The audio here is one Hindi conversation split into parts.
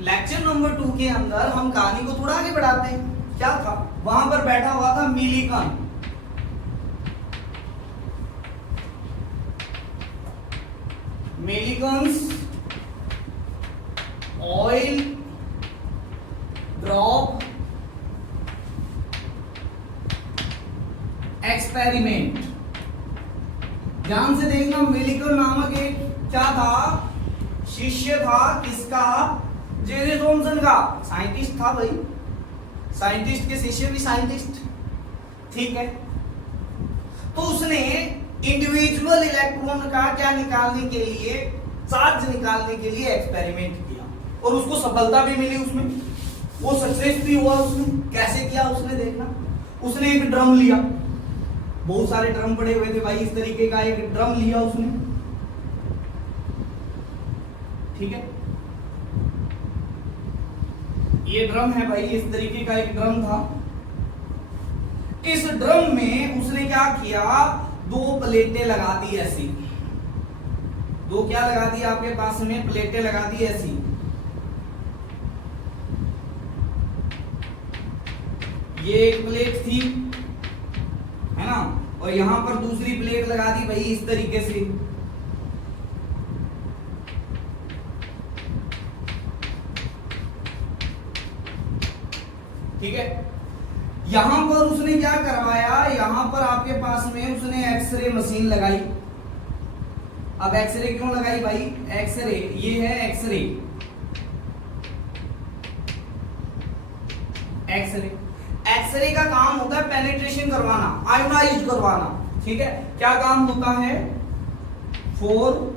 लेक्चर नंबर 2 के अंदर हम कहानी को थोड़ा आगे बढ़ाते हैं। क्या था, वहां पर बैठा हुआ था Millikan. Millikan's oil drop experiment. ध्यान से देखना, मिलिकन नामक एक क्या था, शिष्य था किसका, जे थॉमसन का। साइंटिस्ट था भाई, साइंटिस्ट के शिष्य भी साइंटिस्ट, ठीक है। तो उसने इंडिविजुअल इलेक्ट्रॉन का क्या निकालने के लिए, चार्ज निकालने के लिए एक्सपेरिमेंट किया और उसको सफलता भी मिली, उसमें वो सक्सेस भी हुआ। उसने कैसे किया उसने देखना, उसने एक ड्रम लिया, बहुत सारे ड्रम पड़े हुए थे भाई, इस तरीके का एक ड्रम लिया उसने, ठीक है। ये ड्रम है भाई, इस तरीके का एक ड्रम था। इस ड्रम में उसने क्या किया, 2 प्लेटें लगा दी ऐसी, 2 क्या लगा दी आपके पास में, प्लेटें लगा दी ऐसी। ये एक प्लेट थी, है ना, और यहां पर दूसरी प्लेट लगा दी भाई इस तरीके से। ठीक है। यहां पर उसने क्या करवाया, यहां पर आपके पास में उसने एक्सरे मशीन लगाई। अब एक्सरे क्यों लगाई भाई, एक्सरे, ये है एक्सरे, एक्सरे, एक्सरे का काम होता है पेनिट्रेशन करवाना, आयोनाइज करवाना, ठीक है। क्या काम होता है, for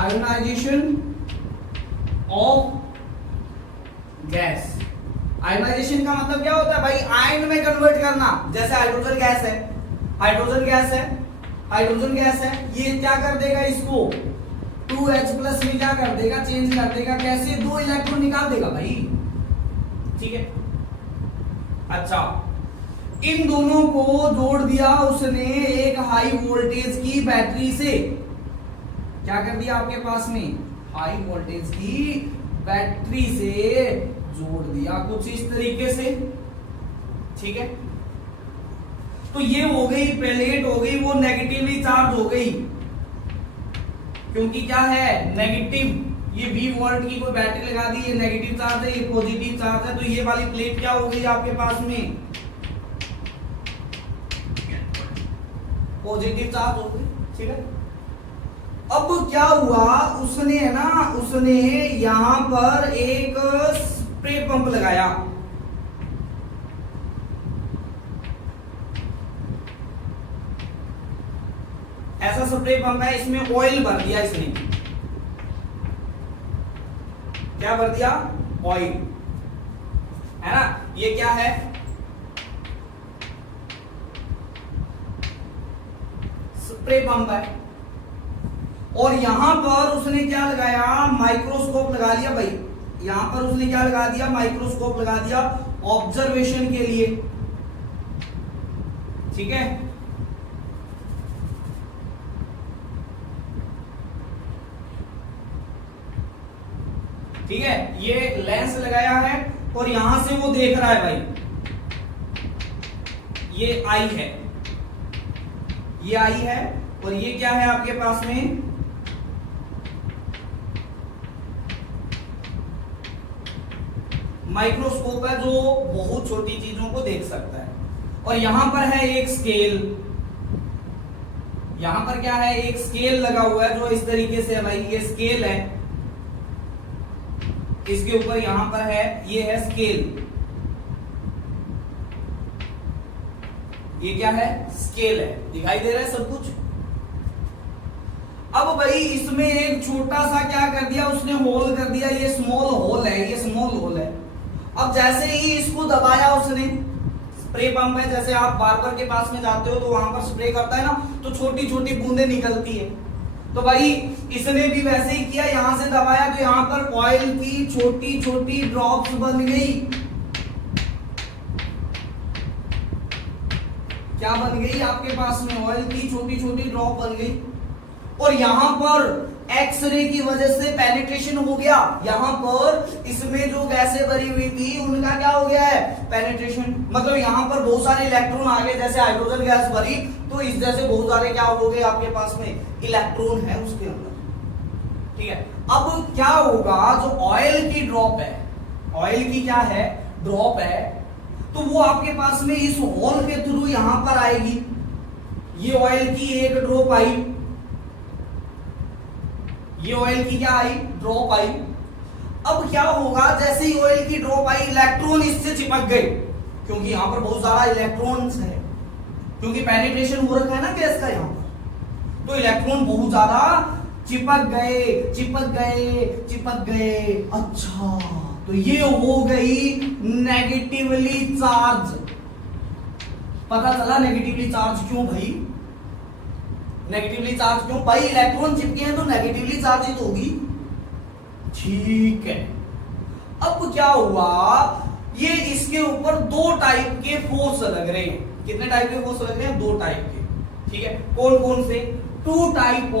ionization of gas. Ionization का मतलब क्या होता है भाई, आयन में कन्वर्ट करना। जैसे हाइड्रोजन गैस है, हाइड्रोजन गैस है, हाइड्रोजन गैस है, ये क्या कर देगा, इसको 2H+ में क्या कर देगा, चेंज कर देगा। कैसे, 2 इलेक्ट्रॉन निकाल देगा भाई, ठीक है। अच्छा, इन दोनों को जोड़ दिया उसने एक हाई वोल्टेज की बैटरी से। क्या कर दिया आपके पास में, हाई वोल्टेज की बैटरी से जोड़ दिया, कुछ इस तरीके से, ठीक है। तो ये हो गई प्लेट, हो गई वो नेगेटिवली चार्ज हो गई, क्योंकि क्या है, नेगेटिव, ये 20 वोल्ट की कोई बैटरी लगा दी, ये नेगेटिव चार्ज है, ये पॉजिटिव चार्ज है, तो ये वाली प्लेट क्या हो गई आपके पास में, पॉजिटिव चार्ज हो गई, ठीक है। अब क्या हुआ, उसने है ना, उसने यहां पर एक स्प्रे पंप लगाया। ऐसा स्प्रे पंप है, इसमें ऑयल भर दिया इसने। क्या भर दिया, ऑयल, है ना। ये क्या है, स्प्रे पंप है। और यहां पर उसने क्या लगाया, माइक्रोस्कोप लगा लिया भाई। यहां पर उसने क्या लगा दिया, माइक्रोस्कोप लगा दिया ऑब्जर्वेशन के लिए, ठीक है। ठीक है, ये लेंस लगाया है और यहां से वो देख रहा है भाई, ये आई है, ये आई है, और ये क्या है आपके पास में, माइक्रोस्कोप है, जो बहुत छोटी चीजों को देख सकता है। और यहां पर है एक स्केल, यहां पर क्या है, एक स्केल लगा हुआ है जो इस तरीके से है भाई, ये स्केल है, इसके ऊपर यहां पर है, ये है स्केल, ये क्या है, स्केल है, दिखाई दे रहा है सब कुछ। अब भाई इसमें एक छोटा सा क्या कर दिया उसने, होल कर दिया, ये स्मॉल होल है, ये स्मॉल होल है। अब जैसे ही इसको दबाया उसने, स्प्रे पंप है, जैसे आप बार्बर के पास में जाते हो तो वहां पर स्प्रे करता है ना, तो छोटी छोटी बूंदें निकलती है। तो भाई इसने भी वैसे ही किया, यहां से दबाया तो यहां पर ऑयल की छोटी छोटी ड्रॉप्स बन गई। क्या बन गई आपके पास में, ऑयल की छोटी छोटी ड्रॉप बन गई। और यहां पर एक्सरे की वजह से पेनिट्रेशन हो गया, यहां पर इसमें जो गैसें भरी हुई थी उनका क्या हो गया है, पेनिट्रेशन। मतलब यहां पर बहुत सारे इलेक्ट्रॉन आ गए, जैसे हाइड्रोजन गैस भरी तो इस जैसे बहुत सारे क्या हो गए आपके पास में इलेक्ट्रॉन है उसके अंदर। ठीक है, अब क्या होगा, जो ऑयल की ड्रॉप है, ऑयल की क्या है, ड्रॉप है, तो वो आपके पास में इस होल के थ्रू यहां पर आएगी। ये ऑयल की एक ड्रॉप आई, ये ऑयल की क्या आई, ड्रॉप आई। अब क्या होगा, जैसे ही ऑयल की ड्रॉप आई इलेक्ट्रॉन इससे चिपक गए, क्योंकि यहां पर बहुत सारा इलेक्ट्रॉन्स है, क्योंकि पेनिट्रेशन हो रखा है ना गैस का यहां पर, तो इलेक्ट्रॉन बहुत ज्यादा चिपक गए, चिपक गए, चिपक गए। अच्छा, तो ये हो गई नेगेटिवली चार्ज। पता चला नेगेटिवली चार्ज क्यों भाई, नेगेटिवली चार्ज क्यों भाई, इलेक्ट्रॉन चिपके हैं तो नेगेटिवली चार्ज ही तो होगी। ठीक है, अब क्या हुआ, ये इसके ऊपर दो टाइप के फोर्स लग रहे हैं। कितने टाइप के फोर्स लग रहे हैं, दो टाइप के। ठीक है, कौन कौन से, two type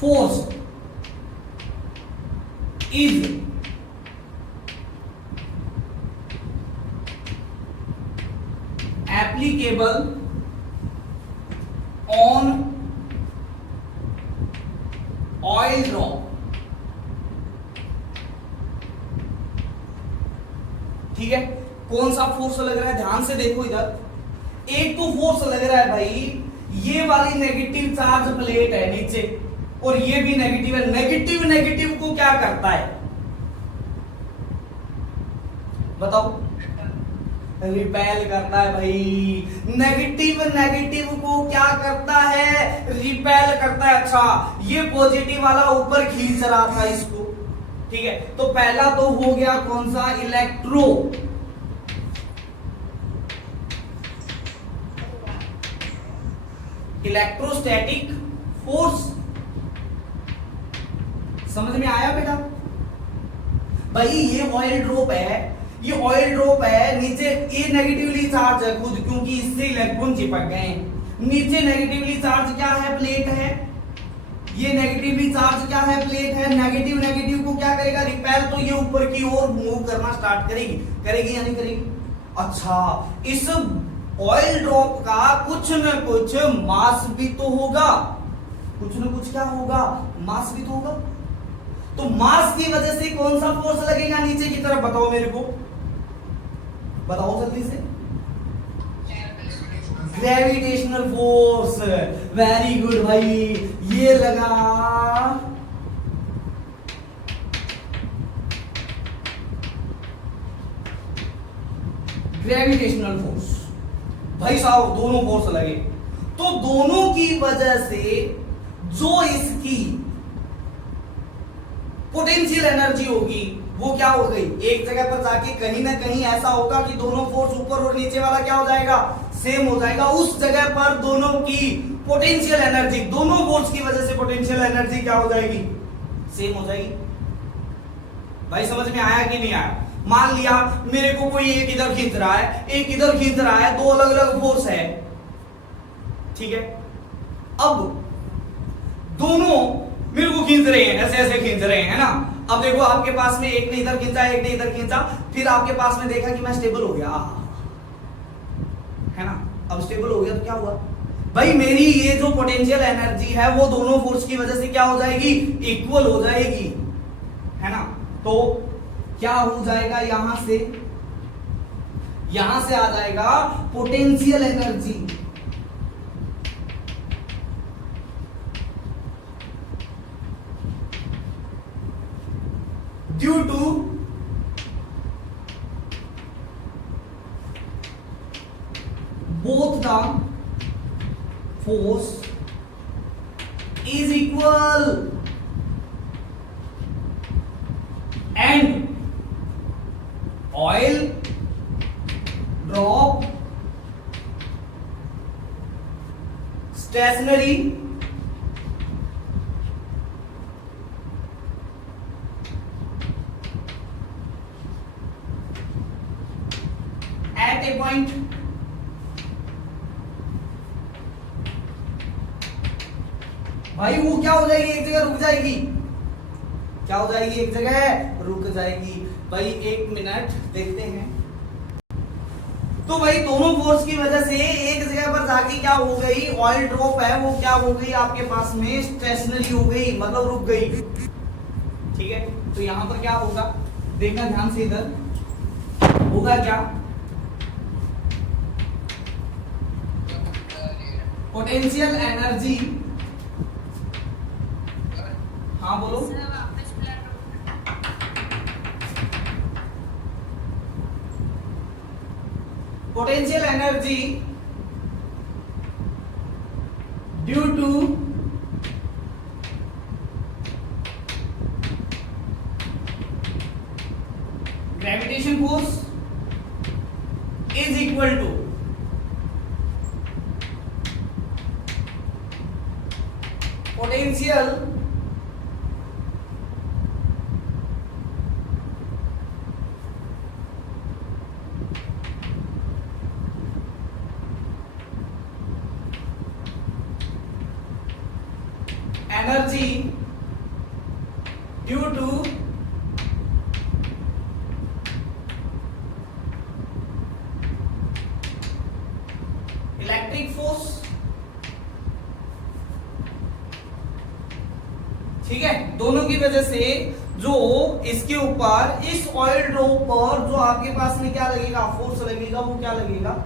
force is applicable on oil drop। ठीक है, कौन सा फोर्स लग रहा है, ध्यान से देखो इधर। एक तो फोर्स लग रहा है भाई, ये वाली नेगेटिव चार्ज प्लेट है नीचे, और ये भी नेगेटिव है। नेगेटिव नेगेटिव को क्या करता है बताओ, रिपेल करता है भाई। नेगेटिव नेगेटिव को क्या करता है, रिपेल करता है। अच्छा, ये पॉजिटिव वाला ऊपर खींच रहा था इसको। ठीक है, तो पहला तो हो गया कौन सा, इलेक्ट्रोस्टैटिक फोर्स। समझ में आया बेटा भाई, ये ऑयल ड्रॉप है, ये ऑयल ड्रॉप है, नीचे ये नेगेटिवली चार्ज है खुद, क्योंकि इससे इलेक्ट्रॉन चिपक गए। नीचे नेगेटिवली चार्ज क्या है, प्लेट है। ये नेगेटिवली चार्ज क्या है, प्लेट है। नेगेटिव नेगेटिव को क्या करेगा, रिपेल, तो ये ऊपर की ओर मूव करना स्टार्ट करेगी, करेगी या नहीं करेगी। अच्छा, इस ऑयल ड्रॉप का कुछ न कुछ मास भी तो होगा, कुछ न कुछ क्या होगा, मास भी तो होगा। तो मास की वजह से कौन सा फोर्स लगेगा नीचे की तरफ, बताओ मेरे को, बताओ जल्दी से। ग्रेविटेशनल फोर्स, वेरी गुड भाई, ये लगा ग्रेविटेशनल फोर्स। भाई साहब दोनों फोर्स लगे, तो दोनों की वजह से जो इसकी पोटेंशियल एनर्जी होगी वो क्या हो गई, एक जगह पर जाके कहीं ना कहीं ऐसा होगा कि दोनों फोर्स ऊपर और नीचे वाला क्या हो जाएगा, सेम हो जाएगा। उस जगह पर दोनों की पोटेंशियल एनर्जी, दोनों फोर्स की वजह से पोटेंशियल एनर्जी क्या हो जाएगी, सेम हो जाएगी। भाई समझ में आया कि नहीं आया। मान लिया मेरे को कोई एक इधर खींच रहा है, एक इधर खींच रहा है, दो अलग अलग फोर्स है। ठीक है, अब दोनों मेरे को खींच रहे हैं, ऐसे ऐसे खींच रहे हैं ना। अब देखो आपके पास में एक ने इधर खींचा, एक ने इधर खींचा, फिर आपके पास में देखा कि मैं स्टेबल हो गया, है ना। अब स्टेबल हो गया तो क्या हुआ भाई, मेरी ये जो पोटेंशियल एनर्जी है वो दोनों फोर्स की वजह से क्या हो जाएगी, इक्वल हो जाएगी, है ना। तो क्या हो जाएगा, यहां से आ जाएगा potential energy due to both the force is equal and oil drop stationary at a point भाई वो क्या हो जाएगी, एक जगह रुक जाएगी। क्या हो जाएगी, एक जगह रुक जाएगी। भाई 1 मिनट देखते हैं। तो भाई दोनों फोर्स की वजह से एक जगह पर जाके क्या हो गई, ऑयल ड्रॉप है वो क्या हो गई आपके पास में स्टेशनरी हो गई, मतलब रुक गई। ठीक है, तो यहां पर क्या होगा, देखना ध्यान से, इधर होगा क्या, पोटेंशियल एनर्जी, हाँ बोलो, potential energy due to gravitation force is equal to potential energy due to electric force. ठीक है, दोनों की वजह से जो इसके ऊपर इस ऑयल ड्रॉप पर जो आपके पास में क्या लगेगा, फोर्स लगेगा, वो क्या लगेगा,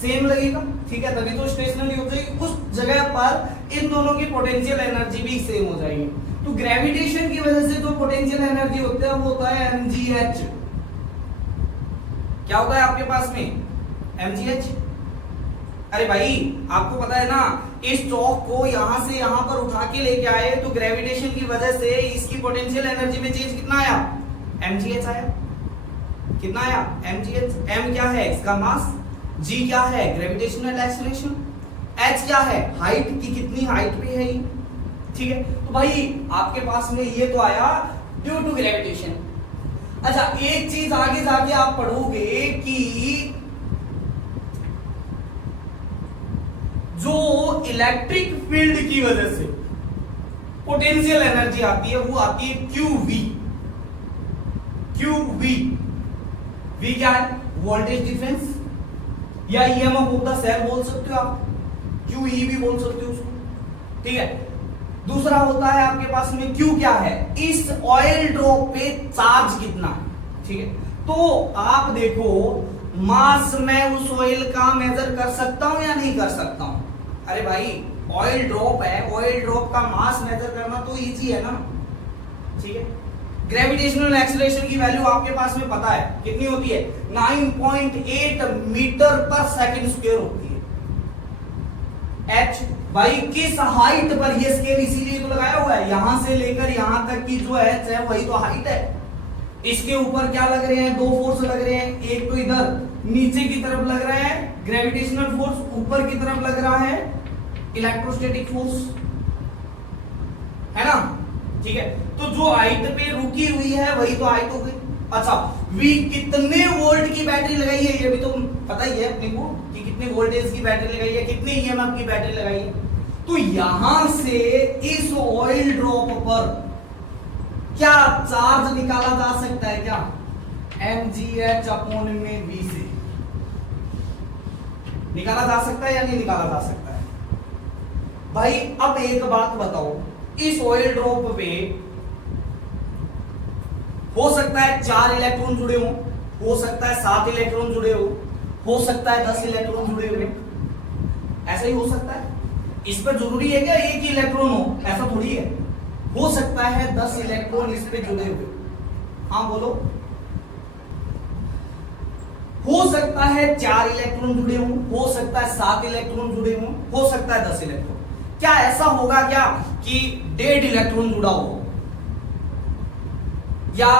सेम लगेगा। ठीक है, तभी तो स्टेशनरी हो जाएगी। उस जगह पर इन दोनों की पोटेंशियल एनर्जी भी सेम हो जाएगी। तो ग्रेविटेशन की वजह से जो पोटेंशियल एनर्जी होता है वो होता है mgh। क्या होता है आपके पास में, mgh। अरे भाई आपको पता है ना, इस चौक को यहां से यहां पर उठा के लेके आए तो ग्रेविटेशन की वजह से इसकी पोटेंशियल एनर्जी में चेंज कितना आया, mgh आया। कितना आया, mgh। m क्या है, इसका मास, g क्या है, ग्रेविटेशनल एक्सेलरेशन, h क्या है, हाइट की कितनी हाइट पे है ये। ठीक है, तो भाई आपके पास में ये तो आया ड्यू टू ग्रेविटेशन। अच्छा, एक चीज आगे जाके आप पढ़ोगे कि जो इलेक्ट्रिक फील्ड की वजह से पोटेंशियल एनर्जी आती है वो आती है QV। QV, V क्या है, वोल्टेज डिफरेंस या ईएमएफ ऑफ द सेल बोल सकते हो आप, QE भी बोल सकते हो उसको। ठीक है, दूसरा होता है आपके पास में Q क्या है, इस ऑयल ड्रॉप पे चार्ज कितना। ठीक है, तो आप देखो मास में उस ऑयल का मेजर कर सकता हूं या नहीं कर सकता हूं। अरे भाई ऑयल ड्रॉप है, ऑयल ड्रॉप का मास मेजर करना तो इजी है ना। ठीक है, ग्रेविटेशनल एक्सेलरेशन की वैल्यू आपके पास में पता है कितनी होती है, 9.8 मीटर पर सेकंड स्क्वायर होती है। h भाई किस हाइट पर, ये स्केल इसीलिए तो लगाया हुआ है, यहां से लेकर यहां तक की जो h है वही तो हाइट है। इसके ऊपर क्या लग रहे हैं, दो फोर्स लग रहे हैं, एक तो इधर नीचे की तरफ लग रहा है ग्रेविटेशनल फोर्स, ऊपर की तरफ लग रहा है इलेक्ट्रोस्टैटिक फोर्स, है ना। ठीक है, तो जो हाइट पे रुकी हुई है वही तो हाइट हो गई। अच्छा, V कितने वोल्ट की बैटरी लगाई है, ये भी तो पता ही है अपने को कि कितने वोल्टेज की बैटरी लगाई है, कितने ईएमएफ की बैटरी लगाई है। तो यहां से इस ऑयल ड्रॉप पर क्या चार्ज निकाला जा सकता है, क्या mgh अपॉन में V से निकाला जा सकता है या नहीं निकाला जा सकता है। भाई अब एक बात बताओ, इस ऑयल ड्रॉप पे हो सकता है 4 इलेक्ट्रॉन जुड़े हो सकता है 7 इलेक्ट्रॉन जुड़े हो सकता है 10 इलेक्ट्रॉन जुड़े हुए, ऐसा ही हो सकता है। इस पर जरूरी है क्या एक ही इलेक्ट्रॉन हो, ऐसा थोड़ी है। हो सकता है 10 इलेक्ट्रॉन इस पे जुड़े हुए, हाँ बोलो। हो सकता है 4 इलेक्ट्रॉन जुड़े हो सकता है 7 इलेक्ट्रॉन जुड़े हो सकता है 10 इलेक्ट्रॉन। क्या ऐसा होगा क्या कि 1.5 इलेक्ट्रॉन जुड़ा हो या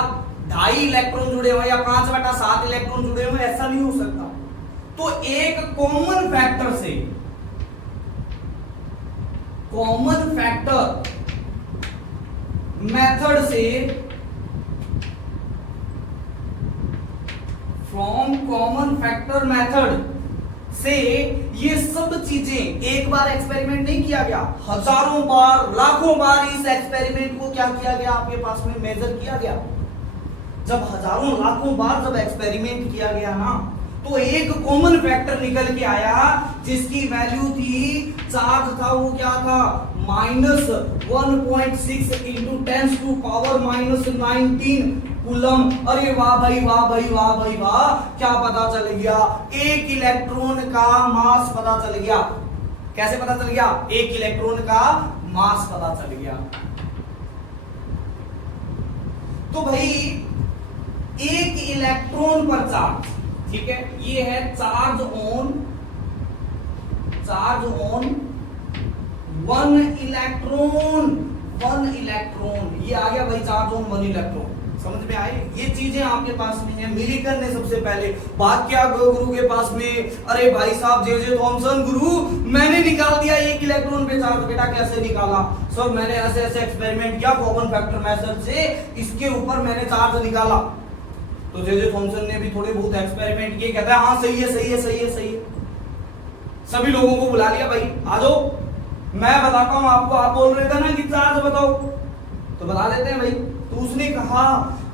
2.5 इलेक्ट्रॉन जुड़े हो या 5/7 इलेक्ट्रॉन जुड़े हो, ऐसा नहीं हो सकता। तो एक कॉमन फैक्टर से, कॉमन फैक्टर मेथड से, फ्रॉम कॉमन फैक्टर मेथड से ये सब चीजें एक बार एक्सपेरिमेंट नहीं किया गया, हजारों बार लाखों बार इस एक्सपेरिमेंट को क्या किया गया, आपके पास में मेजर किया गया। जब हजारों लाखों बार जब एक्सपेरिमेंट किया गया ना, तो एक कॉमन फैक्टर निकल के आया जिसकी वैल्यू थी, चार्ज था वो क्या था, -1.6 इंटू 10⁻⁻19 कूलम। अरे वाह भाई वाह भाई वाह भाई वाह, क्या पता चल गया, एक इलेक्ट्रॉन का मास पता चल गया। कैसे पता चल गया, एक इलेक्ट्रॉन का मास पता चल गया। तो भाई एक इलेक्ट्रॉन पर चार्ज, ठीक है, ये है चार्ज ऑन वन इलेक्ट्रॉन, ये आ गया भाई चार्ज ऑन 1 इलेक्ट्रॉन। समझ में आए, ये चीजें आपके पास में है। मिलिकन ने सबसे पहले बात किया गुरु के पास में, अरे भाई साहब जे थॉमसन गुरु मैंने निकाल दिया एक इलेक्ट्रॉन पे चार्ज। बेटा कैसे निकाला? सर मैंने ऐसे ऐसे एक्सपेरिमेंट किया कॉमन फैक्टर मेथड से, इसके ऊपर मैंने चार्ज निकाला। तो जे थॉमसन ने भी थोड़े बहुत एक्सपेरिमेंट किए, कहता है हाँ सही है सही है सही है सही है। सभी लोगों को बुला लिया, भाई आ जाओ मैं बताता हूं आपको, आप बोल रहे थे ना कि चार्ज बताओ, तो बता देते हैं भाई। तो उसने कहा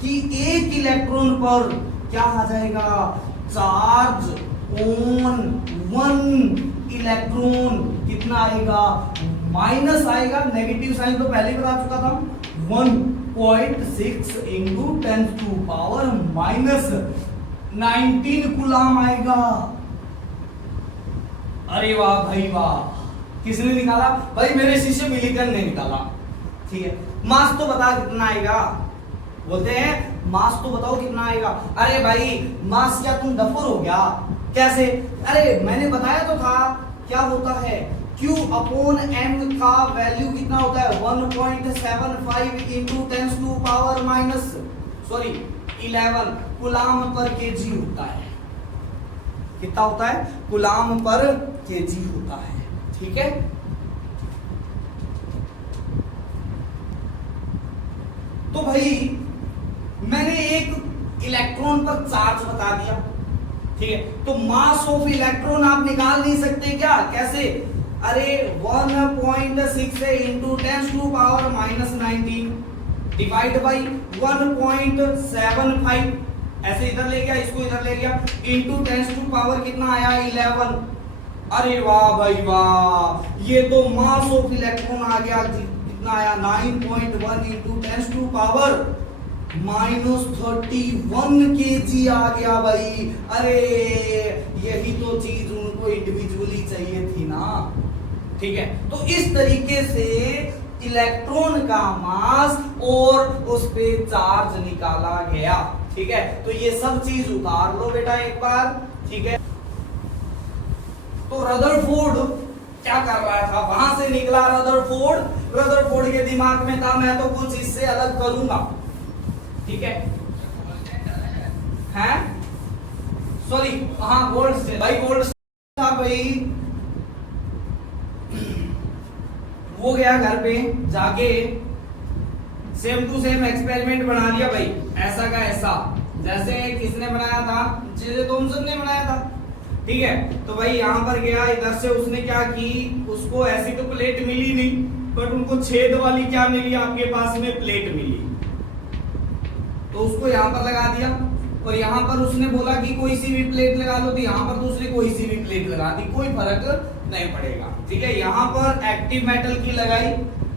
कि एक इलेक्ट्रॉन पर क्या आ जाएगा, चार्ज ऑन 1 इलेक्ट्रॉन कितना आएगा, माइनस आएगा, नेगेटिव साइन तो पहले ही बता चुका था, 1.6 इंटू 10⁻⁻19 कूलम आएगा। अरे वाह भाई वाह, किसने निकाला? भाई मेरे शिष्य मिलिकन ने निकाला। ठीक है, मास तो बता कितना आएगा, बोलते हैं मास तो बताओ कितना आएगा। अरे भाई मास क्या तुम डफर हो गया? कैसे? अरे मैंने बताया तो था, क्या होता है, Q अपॉन M का वैल्यू कितना होता है, 1.75 इंटू 10⁻11 कूलम पर केजी होता है। कितना होता है? कूलम पर केजी होता है। ठीक है, तो भाई मैंने एक इलेक्ट्रॉन पर चार्ज बता दिया, ठीक है, तो मास ऑफ इलेक्ट्रॉन आप निकाल नहीं सकते क्या? कैसे? अरे 1.6 इंटू 10⁻⁻19 डिवाइड बाई 1.75, ऐसे इधर ले गया, इसको इधर ले गया, इंटू 10⁻, कितना आया, 11। अरे वाह भाई वाह, ये तो मास ऑफ इलेक्ट्रॉन आ गया, कितना आया, 9.1 इंटू 10⁻31 केजी आ गया भाई। अरे यही तो चीज उनको इंडिविजुअली चाहिए थी ना। ठीक है, तो इस तरीके से इलेक्ट्रॉन का मास और उस पे चार्ज निकाला गया। ठीक है, तो ये सब चीज उतार लो बेटा एक बार। ठीक है, तो रदरफोर्ड क्या कर रहा था, वहां से निकला रदरफोर्ड के दिमाग में था मैं तो कुछ इससे अलग करूंगा। ठीक है, हैं सॉरी, हाँ गोल्ड से भाई, गोल्ड था भाई। वो गया घर पे जाके सेम टू सेम एक्सपेरिमेंट बना लिया भाई, ऐसा का ऐसा, जैसे किसने बनाया था, जे थॉमसन ने बनाया था। ठीक है, तो भाई यहाँ पर गया, इधर से उसने क्या की, उसको ऐसी तो प्लेट मिली नहीं, बट उनको छेद वाली क्या मिली, आपके पास में प्लेट मिली, तो उसको यहाँ पर लगा दिया। और यहाँ पर उसने बोला कि कोई सी भी प्लेट लगा लो, तो यहाँ पर दूसरी कोई सी भी प्लेट लगा दी, कोई फर्क नहीं पड़ेगा। ठीक है, यहाँ पर एक्टिव मेटल की लगाई,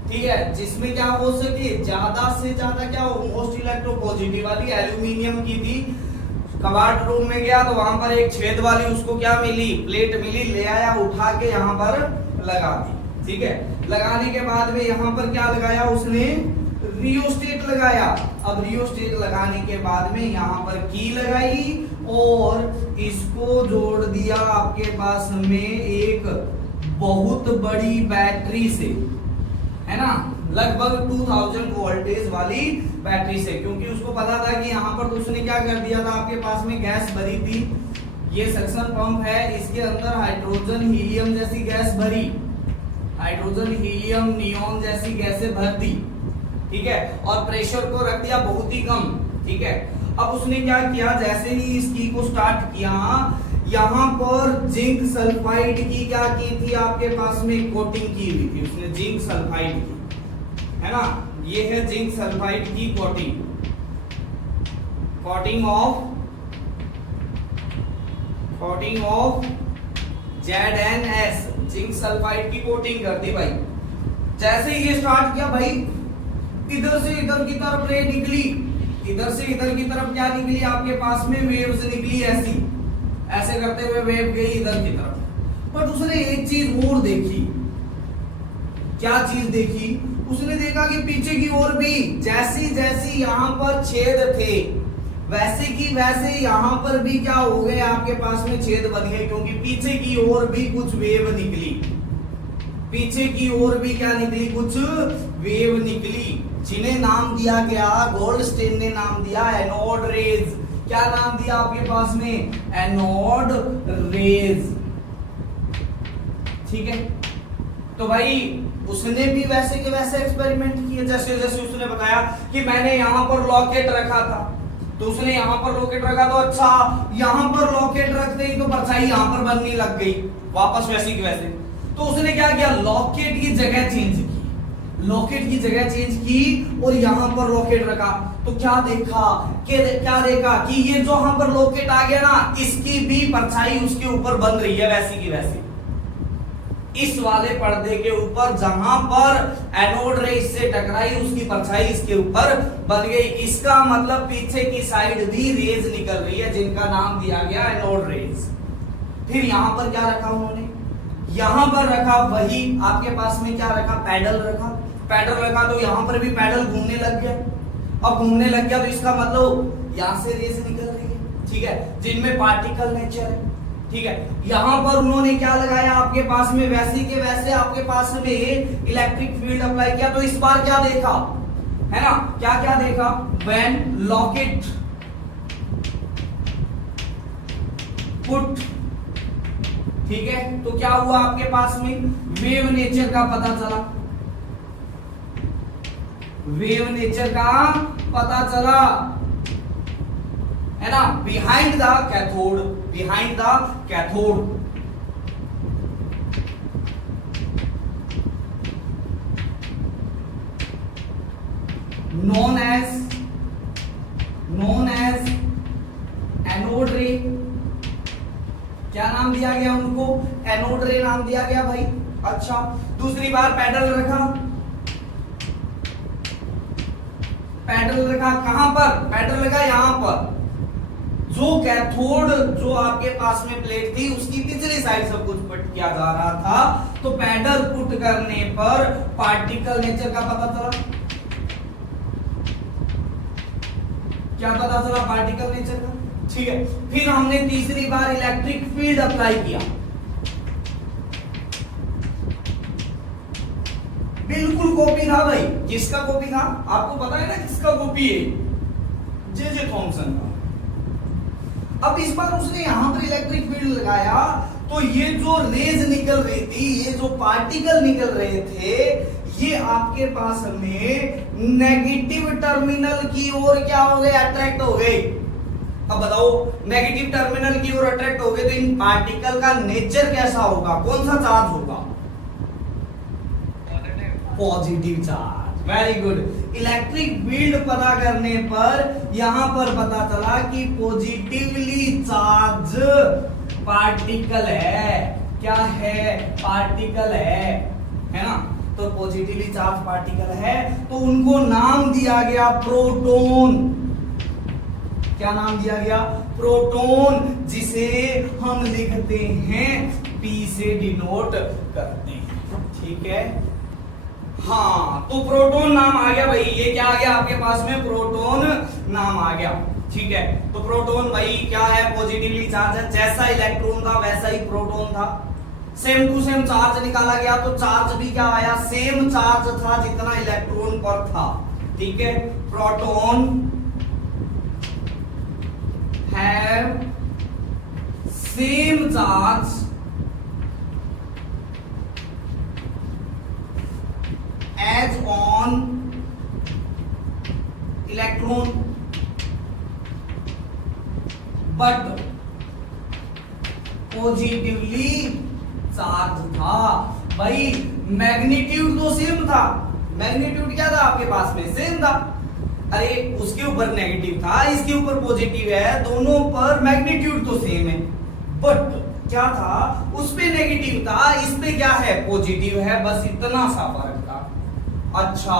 ठीक है, जिसमें क्या हो सके, ज्यादा से ज्यादा क्या हो, मोस्ट इलेक्ट्रोपॉजिटिव वाली एल्यूमिनियम की थी। कबाड़ रूम में गया तो वहां पर एक छेद वाली उसको क्या मिली, प्लेट मिली, ले आया, उठा के यहाँ पर लगा दी। ठीक है, लगाने के बाद में यहाँ पर क्या लगाया उसने, रियोस्टेट लगाया। अब रियोस्टेट लगाने के बाद में यहाँ पर की लगाई और इसको जोड़ दिया आपके पास में एक बहुत बड़ी बैटरी से, है ना, लगभग 2000 वोल्टेज वाली बैटरी से, क्योंकि उसको पता था कि यहाँ पर तो उसने क्या कर दिया था, आपके पास में गैस भरी थी, ये सक्शन पंप है, इसके अंदर हाइड्रोजन हीलियम जैसी गैस भरी, हाइड्रोजन हीलियम नियॉन जैसी गैसें भर दी। ठीक है, और प्रेशर को रख दिया बहुत ही कम। ठीक है, अब उसने क्या किया, जैसे ही इस की को स्टार्ट किया, यहां पर जिंक सल्फाइड की क्या की थी आपके पास में कोटिंग की हुई थी उसने, जिंक सल्फाइड की, है ना। ये है जिंक सल्फाइड की coating, coating of ZnS, zinc sulphide की कोटिंग कर दी भाई। जैसे ही ये स्टार्ट किया भाई, इधर से इधर की तरफ रे निकली, इधर से इधर की तरफ क्या निकली आपके पास में, वेव्स निकली, ऐसे करते हुए वेव गई इधर की तरफ। बट उसने एक चीज और देखी, क्या चीज देखी, उसने देखा कि पीछे की ओर भी जैसी जैसी यहां पर छेद थे वैसे की वैसे यहां पर भी क्या हो गए आपके पास में छेद बन गए, क्योंकि पीछे की ओर भी कुछ वेव निकली, पीछे की ओर भी क्या निकली, कुछ वेव निकली, जिन्हें नाम दिया गया, गोल्डस्टीन ने नाम दिया एनोड रेज। क्या नाम दिया आपके पास में, एनोड रेज। ठीक है, तो भाई उसने भी वैसे के वैसे एक्सपेरिमेंट किए, जैसे जैसे उसने बताया कि मैंने यहां पर लॉकेट रखा था, तो उसने यहां पर लॉकेट रखा, तो अच्छा यहां पर लॉकेट रखते ही तो परछाई यहां पर बनने लग गई वापस वैसी की वैसे। तो उसने क्या किया, लॉकेट की जगह चेंज की, लॉकेट की जगह चेंज की और यहां पर लॉकेट रखा। तो क्या देखा कि ये जो यहां पर लॉकेट आ गया ना, इसकी भी परछाई उसके ऊपर बन रही है वैसी की वैसी, इस वाले पर्दे के ऊपर जहां पर एनोड रे इससे टकराई उसकी परछाई इसके ऊपर बन गई। इसका मतलब पीछे की साइड भी रेज निकल रही है, जिनका नाम दिया गया एनोड रेज। फिर यहां पर क्या रखा उन्होंने, यहां पर रखा वही आपके पास में क्या रखा, पैडल रखा, पैडल रखा, तो यहां पर भी पैडल घूमने लग गया। अब घूमने लग गया तो इसका मतलब यहां से रेज निकल रही है, ठीक है, जिनमें पार्टिकल नेचर है। ठीक है, यहां पर उन्होंने क्या लगाया आपके पास में, वैसे के वैसे आपके पास में इलेक्ट्रिक फील्ड अप्लाई किया। तो इस बार क्या देखा है ना, क्या क्या देखा, व्हेन लॉकेट पुट, ठीक है, तो क्या हुआ आपके पास में, वेव नेचर का पता चला, वेव नेचर का पता चला, है ना, behind the cathode, behind the cathode. known as anode रे। क्या नाम दिया गया उनको, एनोड रे नाम दिया गया भाई। अच्छा, दूसरी बार पैडल रखा, पैडल रखा कहां पर, पैडल रखा यहां पर, जो कैथोड जो आपके पास में प्लेट थी उसकी पिछली साइड सब कुछ पुट किया जा रहा था। तो पैडल पुट करने पर पार्टिकल नेचर का पता चला, क्या पता चला, पार्टिकल नेचर का। ठीक है, फिर हमने तीसरी बार इलेक्ट्रिक फील्ड अप्लाई किया, बिल्कुल कॉपी था भाई। किसका कॉपी था आपको पता है ना, किसका कॉपी है, जे थॉमसन का। अब इस बार उसने यहां पर इलेक्ट्रिक फील्ड लगाया, तो ये जो रेज निकल रही थी, ये जो पार्टिकल निकल रहे थे, ये आपके पास में नेगेटिव टर्मिनल की ओर क्या हो गए, अट्रैक्ट हो गए। अब बताओ, नेगेटिव टर्मिनल की ओर अट्रैक्ट हो गए तो इन पार्टिकल का नेचर कैसा होगा, कौन सा चार्ज होगा, positive charge. Very good. Electric field पता करने पर यहां पर पता चला कि पॉजिटिवली चार्ज पार्टिकल है, क्या है, पार्टिकल है ना। तो पॉजिटिवली चार्ज पार्टिकल है, तो उनको नाम दिया गया प्रोटॉन। क्या नाम दिया गया, प्रोटॉन, जिसे हम लिखते हैं P से डिनोट करते हैं। ठीक है, हाँ, तो प्रोटॉन नाम आ गया भाई। ये क्या आ गया आपके पास में, प्रोटॉन नाम आ गया। ठीक है, तो प्रोटॉन भाई क्या है, पॉजिटिवली चार्ज है। जैसा इलेक्ट्रॉन था वैसा ही प्रोटॉन था, सेम टू सेम चार्ज निकाला गया, तो चार्ज भी क्या आया, सेम चार्ज था जितना इलेक्ट्रॉन पर था। ठीक है, proton have same charge as on electron, but positively charge था। भाई मैग्नीट्यूड तो सेम था, मैग्नीट्यूड क्या था आपके पास में, सेम था। अरे उसके ऊपर नेगेटिव था, इसके ऊपर पॉजिटिव है, दोनों पर मैग्नीट्यूड तो सेम है, बट क्या था, उस पे नेगेटिव था, इस पे क्या है, पॉजिटिव है, बस इतना सा फर्क था। अच्छा,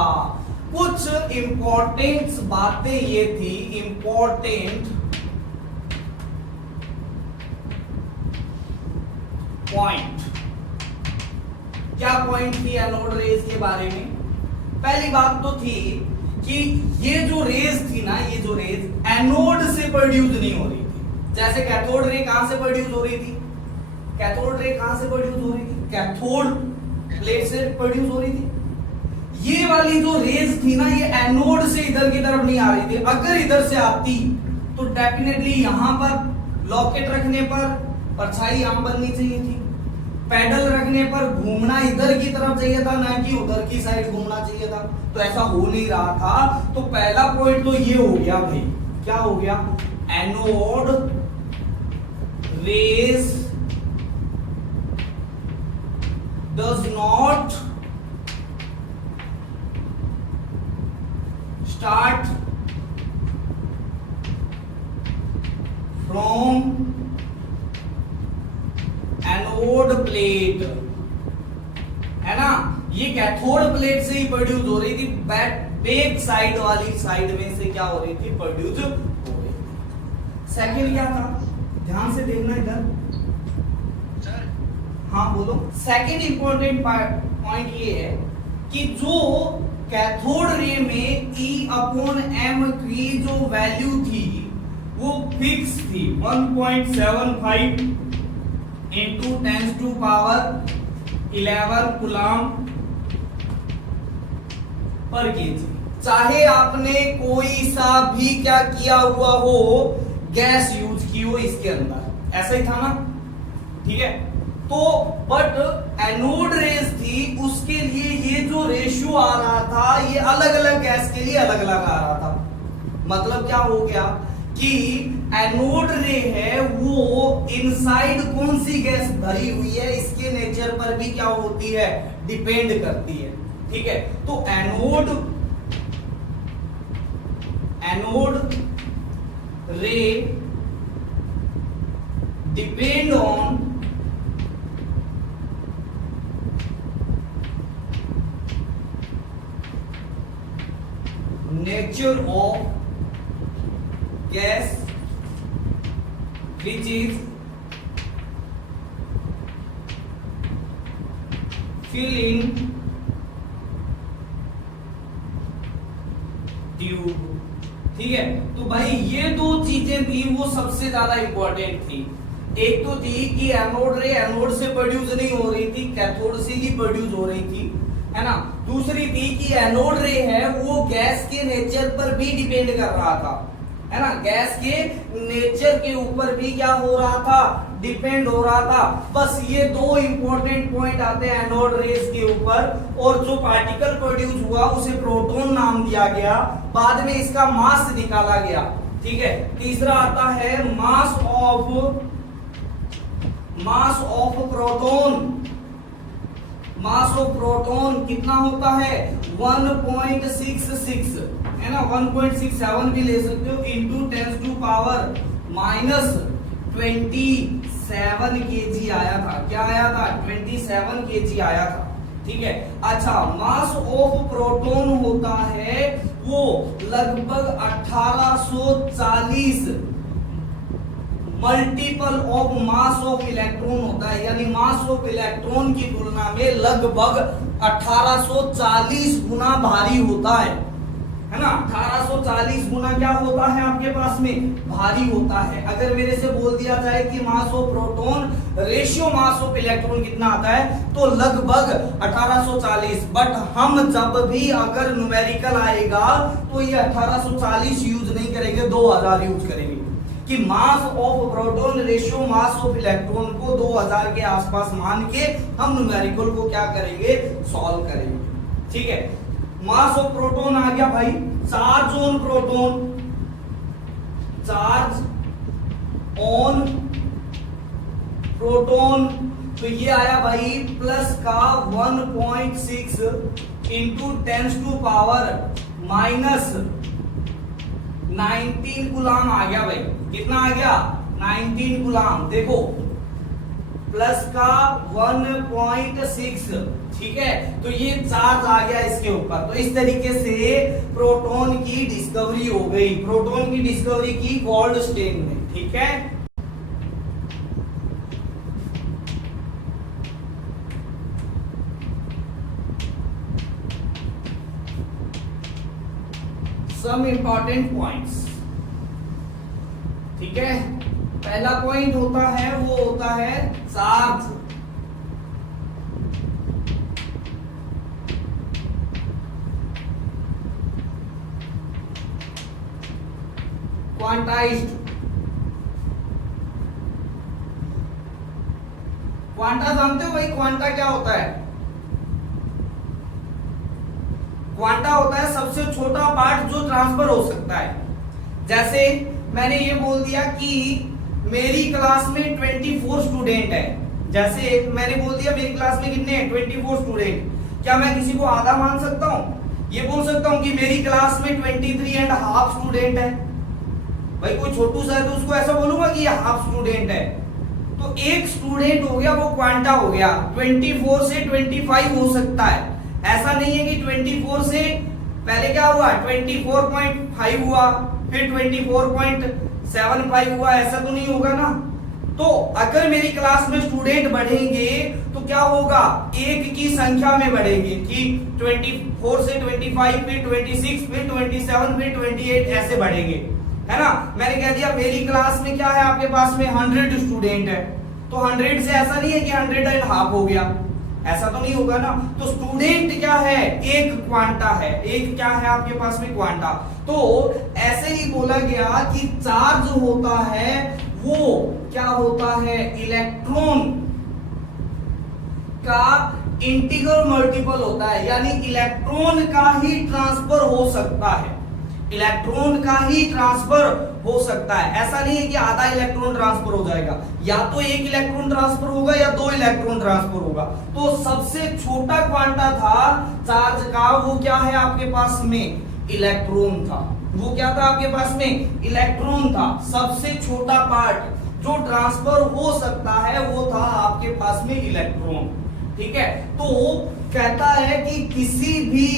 कुछ इंपॉर्टेंट बातें ये थी, इंपॉर्टेंट पॉइंट। क्या पॉइंट थी एनोड रेज के बारे में? पहली बात तो थी कि ये जो रेज थी ना, ये जो रेज एनोड से प्रोड्यूस नहीं हो रही थी। जैसे कैथोड रे कहां से प्रोड्यूस हो रही थी, कैथोड रे कहां से प्रोड्यूस हो रही थी, कैथोड प्लेट से प्रोड्यूस हो रही थी। ये वाली जो रेज थी ना, ये एनोड से इधर की तरफ नहीं आ रही थी। अगर इधर से आती तो डेफिनेटली यहां पर लॉकेट रखने पर परछाई यहां बननी चाहिए थी, पैडल रखने पर घूमना इधर की तरफ चाहिए था, ना कि उधर की साइड घूमना चाहिए था। तो ऐसा हो नहीं रहा था। तो पहला पॉइंट तो ये हो गया भाई, क्या हो गया, anode rays does not start from anode plate, है ना, ये कैथोड प्लेट से ही प्रोड्यूस हो रही थी, बैक साइड वाली साइड में से क्या हो रही थी, प्रोड्यूस हो रही थी। सेकंड क्या था, ध्यान से देखना इधर, हाँ बोलो। सेकंड इंपॉर्टेंट पॉइंट ये है कि जो कैथोड रे में E/m की जो वैल्यू थी वो फिक्स थी, 1.75 into 10⁻11 कूलम पर केजी। चाहे आपने कोई सा भी क्या किया हुआ हो, गैस यूज की हो इसके अंदर, ऐसा ही था ना, ठीक है। तो बट एनोड रेज थी, उसके लिए ये जो रेशियो आ रहा था, ये अलग अलग गैस के लिए अलग अलग आ रहा था। मतलब क्या हो गया कि एनोड रे है वो इनसाइड कौन सी गैस भरी हुई है, इसके नेचर पर भी क्या होती है, डिपेंड करती है, ठीक है। तो एनोड रे depend on nature of gas which is filling tube, ठीक है। तो भाई ये दो चीजें थी वो सबसे ज्यादा इंपॉर्टेंट थी। एक तो थी कि एनोड रे एनोड से प्रोड्यूस नहीं हो रही थी, कैथोड से ही प्रोड्यूस हो रही थी, है ना। दूसरी थी कि एनोड रे है वो गैस के नेचर पर भी डिपेंड कर रहा था, है ना, गैस के नेचर के ऊपर भी क्या हो रहा था, डिपेंड हो रहा था। बस ये दो इंपॉर्टेंट पॉइंट आते हैं एनोड रेज के ऊपर। और जो पार्टिकल प्रोड्यूस हुआ उसे प्रोटॉन नाम दिया गया, बाद में इसका मास निकाला गया, ठीक है। तीसरा आता है mass of proton. Mass of proton कितना होता है, 1.66, है ना, 1.67 भी ले सकते हो, इंटू 10⁻27 kg आया था। क्या आया था, 27 kg आया था, ठीक है। अच्छा, मास ऑफ प्रोटॉन होता है वो लगभग 1840 multiple of mass of electron होता है, यानी मास ऑफ इलेक्ट्रॉन की तुलना में लगभग 1840 गुना भारी होता है ना। 1840 गुना क्या होता है आपके पास में, भारी होता है। अगर मेरे से बोल दिया जाए कि mass of proton ratio mass of electron कितना आता है, तो लगभग 1840। बट हम जब भी अगर न्यूमेरिकल आएगा तो ये 1840 यूज नहीं करेंगे, 2000 यूज करेंगे, कि mass of proton ratio mass of electron को 2000 के आसपास मान के हम न्यूमेरिकल को क्या करेंगे, सॉल्व करेंगे, ठीक है। मास ऑफ प्रोटॉन आ गया भाई, charge on proton, charge on proton, तो ये आया भाई प्लस का 1.6 इंटू 10⁻⁻19 गुलाम आ गया भाई। कितना आ गया? 19 गुलाम। देखो प्लस का 1.6, ठीक है, तो ये चार्ज आ गया इसके ऊपर। तो इस तरीके से प्रोटॉन की डिस्कवरी हो गई। प्रोटॉन की डिस्कवरी की गोल्डस्टीन ने, ठीक है। सम इंपॉर्टेंट पॉइंट्स, ठीक है। पहला पॉइंट होता है वो होता है चार्ज। क्वांटाइज्ड, क्वांटा जानते हो भाई? क्वांटा क्या होता है? क्वांटा होता है सबसे छोटा पार्ट जो ट्रांसफर हो सकता है। जैसे मैंने ये बोल दिया कि मेरी क्लास में 24 स्टूडेंट है। जैसे मैंने बोल दिया मेरी क्लास में कितने हैं? 24 स्टूडेंट। क्या मैं किसी को आधा मान सकता हूं? ये बोल सकता हूं कि मेरी क्लास में 23.5 स्टूडेंट है। भाई कोई छोटू सा है तो उसको ऐसा बोलूंगा कि ये हाफ स्टूडेंट है। तो एक स्टूडेंट हो गया, वो क्वांटा हो गया। 24 से 25 हो सकता है। ऐसा नहीं है कि 24 से पहले क्या हुआ, 24.5 हुआ, फिर 24.75 हुआ, ऐसा तो नहीं होगा ना। तो अगर मेरी क्लास में स्टूडेंट बढ़ेंगे तो क्या होगा, एक की संख्या में बढ़ेंगे कि 24 से 25, फिर 26, फिर 27, फिर 28 ऐसे बढ़ेंगे, है ना। मैंने कह दिया मेरी क्लास में क्या है, आपके पास में 100 स्टूडेंट है, तो 100 से ऐसा नहीं है कि 100.5 हो गया, ऐसा तो नहीं होगा ना। तो स्टूडेंट क्या है, एक क्वांटा है, एक क्या है आपके पास में, क्वांटा। तो ऐसे ही बोला गया कि चार्ज होता है वो क्या होता है, इलेक्ट्रॉन का इंटीग्रल मल्टीपल होता है, यानी इलेक्ट्रॉन का ही ट्रांसफर हो सकता है, इलेक्ट्रॉन का ही ट्रांसफर हो सकता है। ऐसा नहीं है कि आधा इलेक्ट्रॉन ट्रांसफर हो जाएगा, या तो एक इलेक्ट्रॉन ट्रांसफर होगा या 2 इलेक्ट्रॉन ट्रांसफर होगा। तो सबसे छोटा क्वांटा था चार्ज का, वो क्या है आपके पास में, इलेक्ट्रॉन था। वो क्या था आपके पास में, इलेक्ट्रॉन था। सबसे छोटा पार्ट जो ट्रांसफर हो सकता है वो था आपके पास में इलेक्ट्रॉन, ठीक है। तो कहता है कि किसी भी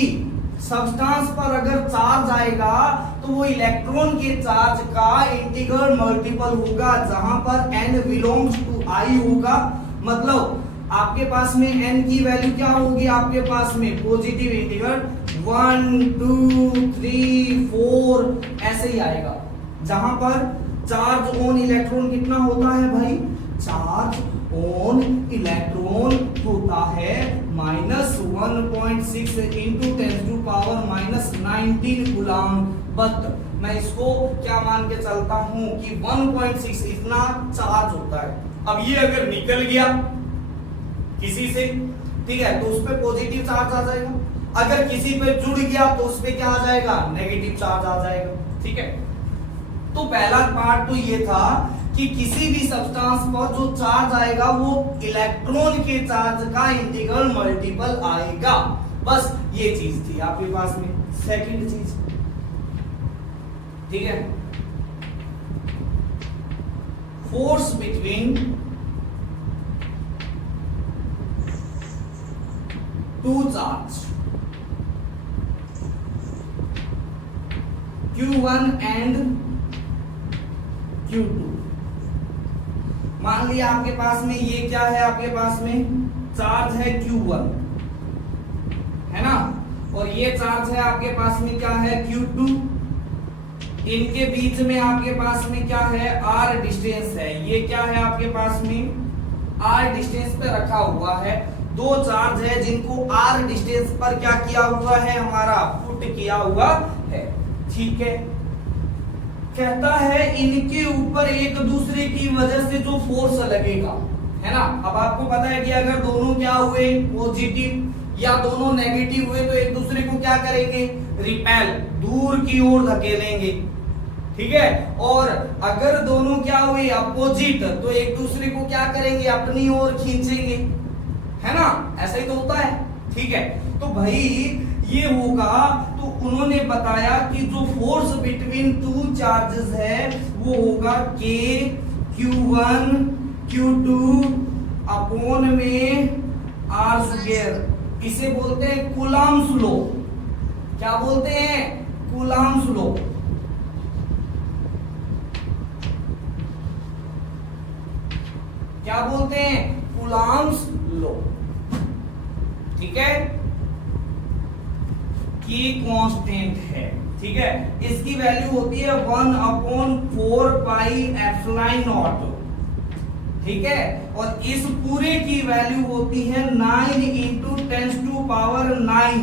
सब्सटेंस पर अगर चार्ज आएगा तो वो इलेक्ट्रॉन के चार्ज का इंटीग्रल मल्टीपल होगा, जहां पर n बिलोंग्स टू i होगा। मतलब आपके पास में n की वैल्यू क्या होगी, आपके पास में पॉजिटिव इंटीग्रल 1 2 3 4 ऐसे ही आएगा, जहां पर चार्ज ऑन इलेक्ट्रॉन कितना होता है भाई, चार्ज ऑन इलेक्ट्रॉन होता है -1.6 इंटू 10⁻⁻19 गुलाम। बट मैं इसको क्या मान के चलता हूं कि 1.6 इतना चार्ज होता है। अब ये अगर निकल गया किसी से, ठीक है, तो उस पे पॉजिटिव चार्ज आ जाएगा। अगर किसी पे जुड़ गया तो उस पे क्या आ जाएगा, नेगेटिव चार्ज आ जाएगा, ठीक है। तो पहला पार्ट तो ये था कि किसी भी सब्सटेंस पर जो चार्ज आएगा वो इलेक्ट्रॉन के चार्ज का इंटीग्रल मल्टीपल आएगा। बस ये चीज थी आपके पास में। सेकंड चीज, ठीक है, force between two charge Q1 and Q2। मान लिया आपके पास में ये क्या है, आपके पास में चार्ज है Q1, है ना, और ये चार्ज है आपके पास में क्या है, Q2। इनके बीच में आपके पास में क्या है, R डिस्टेंस है। ये क्या है आपके पास में, R डिस्टेंस पे रखा हुआ है। दो चार्ज है जिनको R डिस्टेंस पर क्या किया हुआ है, हमारा पुट किया हुआ है, ठीक है। कहता है इनके ऊपर एक दूसरे की वजह से जो फोर्स लगेगा, है ना। अब आपको पता है कि अगर दोनों क्या हुए, पॉजिटिव या दोनों नेगेटिव हुए, तो एक दूसरे को क्या करेंगे, रिपेल, दूर की ओर धकेलेंगे, ठीक है। और अगर दोनों क्या हुए अपोजिट, तो एक दूसरे को क्या करेंगे, अपनी ओर खींचेंगे, है ना, ऐसा ही तो होता है। ठीक है, तो भाई ये होगा, तो उन्होंने बताया कि जो फोर्स बिटवीन टू चार्जेस है वो होगा K Q1 Q2 अपॉन में R स्क्वायर। इसे बोलते हैं कूलम्ब्स लॉ। क्या बोलते हैं, कूलम्ब्स लॉ। क्या बोलते हैं, कूलम्ब्स लॉ। ठीक है, की कांस्टेंट है। ठीक है, इसकी वैल्यू होती है 1/4 पाई एप्सिलॉन नॉट। ठीक है, और इस पूरे की वैल्यू होती है 9 इंटू 10⁹9।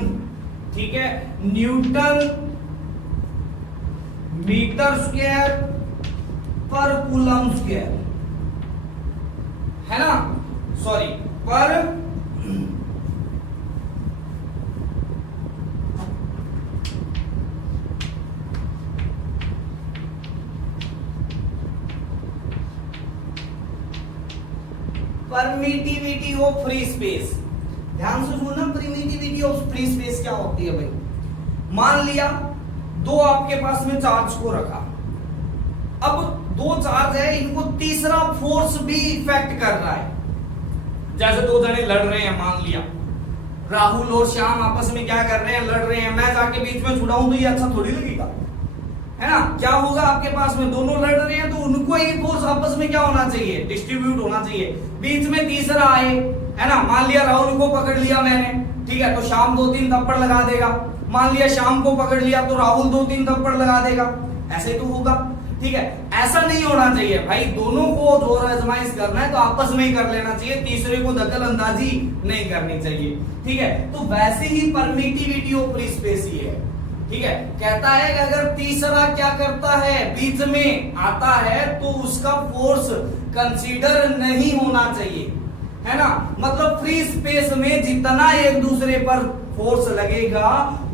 ठीक है, न्यूटन मीटर स्क्वायर पर कूलम्ब स्क्वायर, है ना, सॉरी पर परमिटिविटी ऑफ फ्री स्पेस। ध्यान से सुनना, परमिटिविटी ऑफ फ्री स्पेस क्या होती है भाई। मान लिया दो आपके पास में चार्ज को रखा, अब दो चार्ज है, इनको तीसरा फोर्स भी इफेक्ट कर रहा है। जैसे दो जने लड़ रहे हैं, मान लिया राहुल और श्याम आपस में क्या कर रहे हैं, लड़ रहे हैं, मैं जाके बीच में छुड़ाऊं तो ये अच्छा थोड़ी लगेगा, है ना। क्या होगा, आपके पास में दोनों लड़ रहे हैं तो उनको ही फोर्स आपस में क्या होना चाहिए, डिस्ट्रीब्यूट होना चाहिए। बीच में तीसरा आए, है ना, मान लिया राहुल को पकड़ लिया मैंने, ठीक है, तो श्याम 2-3 थप्पड़ लगा देगा। मान लिया श्याम को पकड़ लिया तो राहुल 2-3 थप्पड़ लगा देगा, ऐसे तो होगा। ठीक है, ऐसा नहीं होना चाहिए भाई, दोनों को जोर आजमाइश करना है तो आपस में ही कर लेना चाहिए, तीसरे को दखल अंदाजी नहीं करनी चाहिए। ठीक है, तो वैसे ही परमिटिविटी ऑफ फ्री स्पेस ही है। ठीक है, कहता है कि अगर तीसरा क्या करता है, बीच में आता है, तो उसका फोर्स कंसीडर नहीं होना चाहिए, है ना। मतलब फ्री स्पेस में जितना एक दूसरे पर फोर्स लगेगा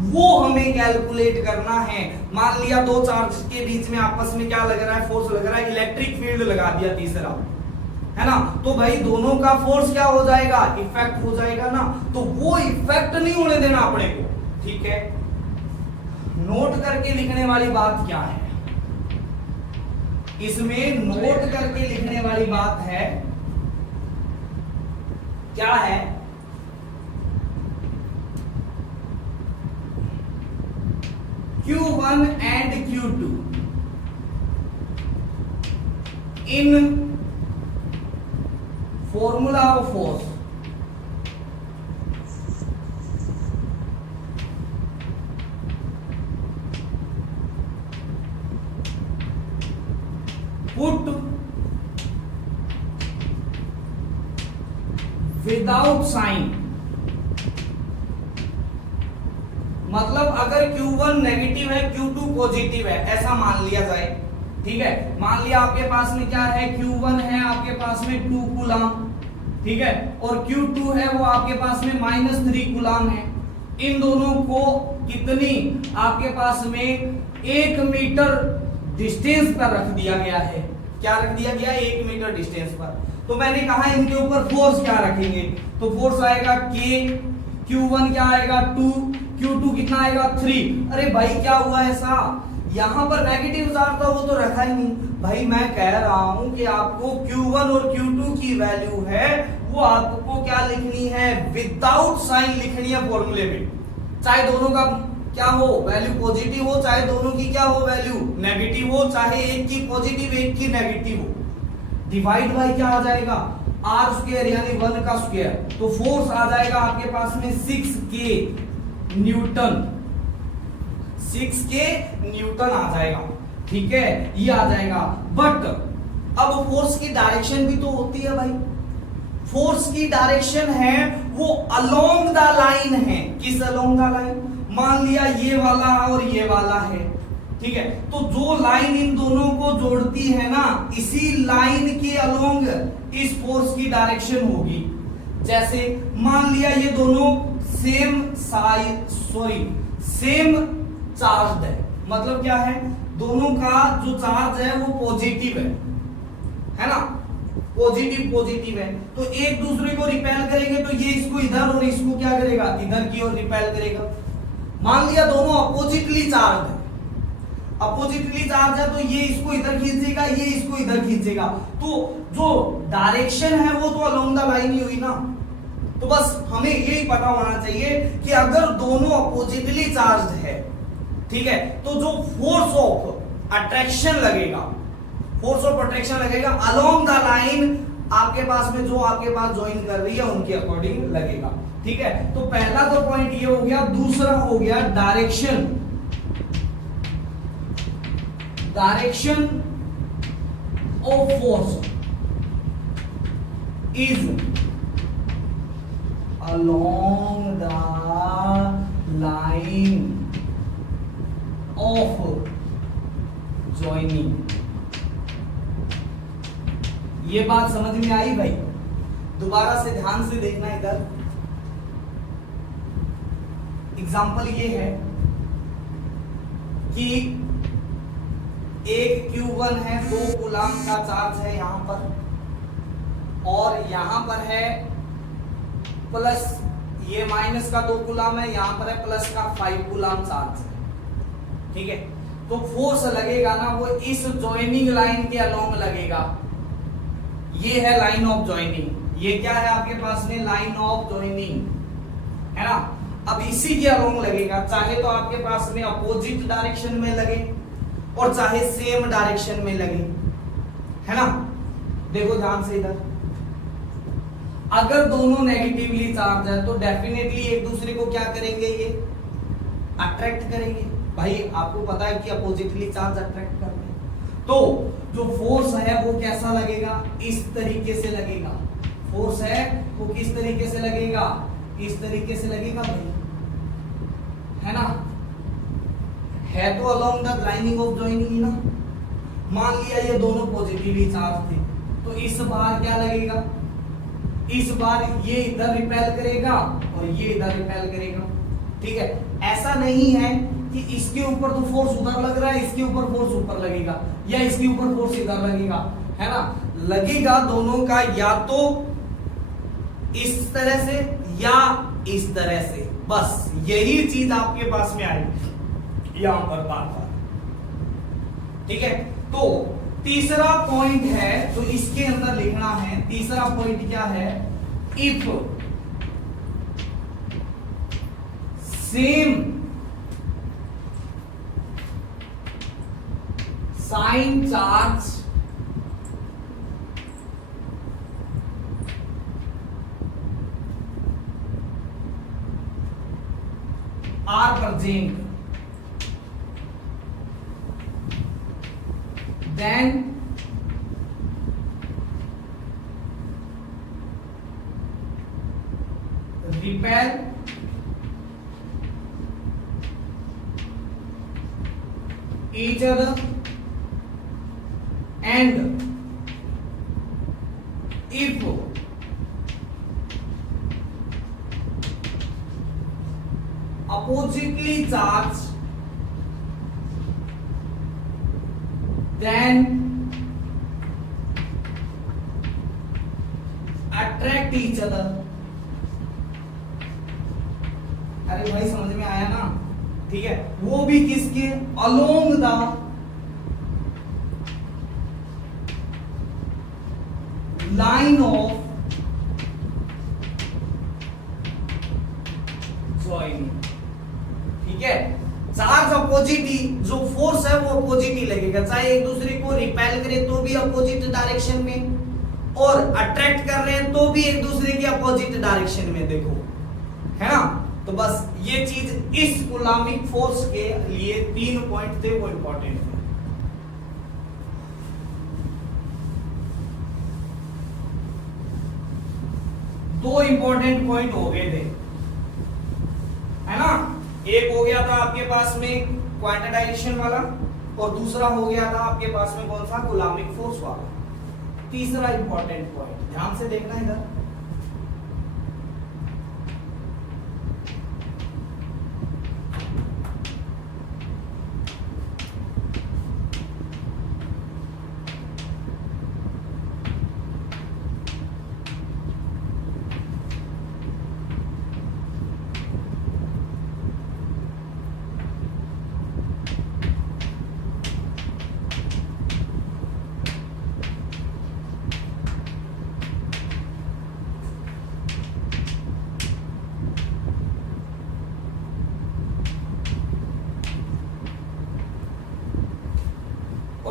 वो हमें कैलकुलेट करना है। मान लिया दो चार्ज के बीच में आपस में क्या लग रहा है, फोर्स लग रहा है, इलेक्ट्रिक फील्ड लगा दिया तीसरा, है ना, तो भाई दोनों का फोर्स क्या हो जाएगा, इफेक्ट हो जाएगा ना। तो वो इफेक्ट नहीं होने देना अपने को। ठीक है, नोट करके लिखने वाली बात क्या है इसमें, नोट करके लिखने वाली बात है, क्या है, Q1 and Q2 in formula of force put without sign। मतलब अगर Q1 नेगेटिव है, Q2 पॉजिटिव है, ऐसा मान लिया जाए। ठीक है, मान लिया आपके पास में क्या है, Q1 है आपके पास में 2 कूलम्ब, ठीक है, और Q2 है वो आपके पास में -3 कूलम्ब है। इन दोनों को कितनी आपके पास में 1 मीटर डिस्टेंस पर रख दिया गया है। क्या रख दिया गया, 1 मीटर डिस्टेंस पर। तो मैंने कहा इनके ऊपर फोर्स क्या रखेंगे, तो फोर्स आएगा K, Q1 क्या आएगा 2, Q2 कितना आएगा 3। अरे भाई क्या हुआ ऐसा, यहां पर नेगेटिव चार्ज था वो तो रखा ही नहीं। भाई मैं कह रहा हूं कि आपको Q1 और Q2 की वैल्यू है वो आपको क्या लिखनी है, विदाउट साइन लिखनी है फॉर्मूले में। चाहे दोनों का क्या हो, वैल्यू पॉजिटिव हो, चाहे दोनों की क्या हो, वैल्यू नेगेटिव हो, चाहे एक की पॉजिटिव एक की नेगेटिव हो। डिवाइड बाय क्या आ जाएगा, आर स्क्वायर यानी 1 का स्क्वायर। तो फोर्स आ जाएगा आपके पास में 6K न्यूटन, 6K न्यूटन आ जाएगा। ठीक है, ये आ जाएगा। बट अब फोर्स की डायरेक्शन भी तो होती है भाई, फोर्स की डायरेक्शन है वो अलोंग द लाइन है। किस अलोंग द लाइन, मान लिया ये वाला और ये वाला है, ठीक है, तो जो लाइन इन दोनों को जोड़ती है ना, इसी लाइन के अलोंग इस फोर्स की डायरेक्शन होगी। जैसे मान लिया ये दोनों सेम चार्ज्ड है, मतलब क्या है, दोनों का जो चार्ज है वो पॉजिटिव है ना, पॉजिटिव पॉजिटिव है, तो एक दूसरे को रिपेल करेंगे तो ये इसको इधर और इसको क्या करेगा, इधर की ओर रिपेल करेगा। मान लिया दोनों अपोजिटली चार्ज है, अपोजिटली चार्ज है तो ये इसको इधर खींचेगा, ये इसको इधर खींचेगा, तो जो डायरेक्शन है वो तो अलोंग द लाइन ही हुई ना। तो बस हमें यही पता होना चाहिए कि अगर दोनों अपोजिटली चार्ज है, ठीक है, तो जो फोर्स ऑफ अट्रैक्शन लगेगा, फोर्स ऑफ अट्रैक्शन लगेगा अलोंग द लाइन, आपके पास में जो आपके पास ज्वाइन कर रही है उनके अकॉर्डिंग लगेगा। ठीक है, तो पहला तो पॉइंट ये हो गया। दूसरा हो गया direction, direction of force is along the line of joining. ये बात समझ में आई भाई? दोबारा से ध्यान से देखना इधर। एग्जाम्पल ये है कि एक Q1 है, 2 कूलाम का चार्ज है यहां पर, और यहां पर है प्लस, ये माइनस का 2 कूलाम है, यहां पर है प्लस का 5 कूलाम चार्ज है। ठीक है, तो फोर्स लगेगा ना वो इस ज्वाइनिंग लाइन के अलोंग लगेगा। ये है लाइन ऑफ ज्वाइनिंग, ये क्या है आपके पास में, लाइन ऑफ ज्वाइनिंग है ना। अब इसी के अलोंग लगेगा, चाहे तो आपके पास में अपोजिट डायरेक्शन में लगे और चाहे सेम डायरेक्शन में लगे, है ना। देखो ध्यान से इधर, अगर दोनों नेगेटिवली चार्ज है तो डेफिनेटली एक दूसरे को क्या करेंगे, ये अट्रैक्ट करेंगे। भाई आपको पता है कि अपोजिटली चार्ज अट्रैक्ट करते हैं, तो जो फोर्स है वो कैसा लगेगा, इस तरीके से लगेगा। फोर्स है वो किस तरीके से लगेगा, इस तरीके से लगेगा भाई, है ना। है तो along the lining of joining ना। मान लिया ये दोनों पॉजिटिवली चार्ज थे, तो इस बार क्या लगेगा, इस बार ये इधर रिपेल करेगा और ये इधर रिपेल करेगा। ठीक है, ऐसा नहीं है कि इसके ऊपर तो फोर्स उधर लग रहा है, इसके ऊपर फोर्स ऊपर लगेगा, या इसके ऊपर फोर्स इधर लगेगा, है ना। लगेगा दोनों का या तो इस तरह से या इस तरह से, बस यही चीज आपके पास में आएगी यहां पर बार-बार। ठीक है, तो तीसरा पॉइंट है जो इसके अंदर लिखना है। तीसरा पॉइंट क्या है, if same sign charge are present, then repel each other, and if oppositely charged, then attract each other। अरे भाई समझ में आया ना? ठीक है, वो भी किसके, along the line of joining. ठीक है, चार्ज अपोजिट, जो फोर्स है वो अपोजिट ही लगेगा, चाहे एक दूसरे को रिपेल करे तो भी अपोजिट डायरेक्शन में, और अट्रैक्ट कर रहे हैं तो भी एक दूसरे के अपोजिट डायरेक्शन में। देखो, है ना। तो बस ये चीज इस कूलामिक फोर्स के लिए 3 पॉइंट थे, वो इंपॉर्टेंट थे। दो इंपॉर्टेंट पॉइंट हो गए थे, है ना। एक हो गया था आपके पास में क्वांटाइजेशन वाला, और दूसरा हो गया था आपके पास में कौन सा, कूलामिक फोर्स वाला। तीसरा इंपॉर्टेंट पॉइंट ध्यान से देखना इधर,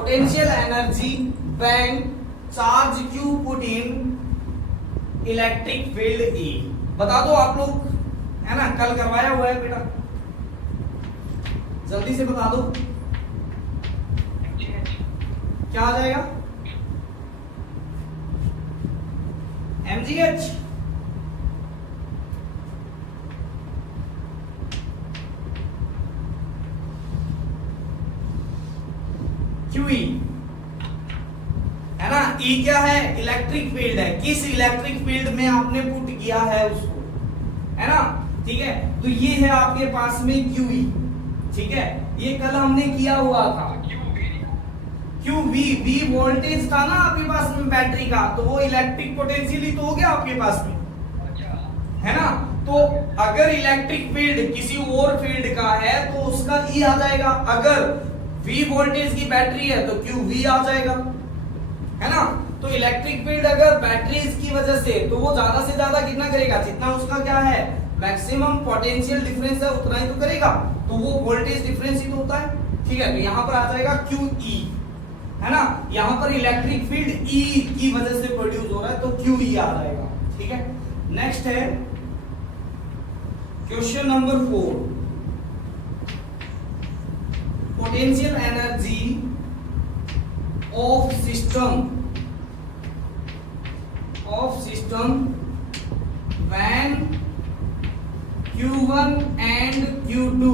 potential energy when charge Q put in electric field E। बता दो आप लोग, है ना, कल करवाया हुआ है बेटा, जल्दी से बता दो क्या आ जाएगा। mgh। QE है ना, E क्या है, इलेक्ट्रिक फील्ड है, किस इलेक्ट्रिक फील्ड में आपने पुट किया है उसको, है ना, ठीक है। तो ये है आपके पास में QE, ठीक है, ये कल हमने किया हुआ था। QV वोल्टेज था ना आपके पास में बैटरी का, तो वो इलेक्ट्रिक पोटेंशियल ही तो हो गया आपके पास में, है ना। तो अगर इलेक्ट्रिक फील्ड किसी और फील्ड का है तो उसका E आ जाएगा, अगर V वोल्टेज की बैटरी है तो QV आ जाएगा, है ना। तो इलेक्ट्रिक फील्ड अगर बैटरीज की वजह से, तो वो ज्यादा से ज्यादा कितना करेगा, जितना उसका क्या है मैक्सिमम पोटेंशियल डिफरेंस है उतना ही तो करेगा, तो वो वोल्टेज डिफरेंस ही तो होता है, ठीक है। तो यहां पर आ जाएगा QE, है ना, यहां पर इलेक्ट्रिक फील्ड E की वजह से प्रोड्यूस हो रहा है तो QE आ जाएगा, ठीक है। नेक्स्ट है question number 4, potential energy of system when Q1 and Q2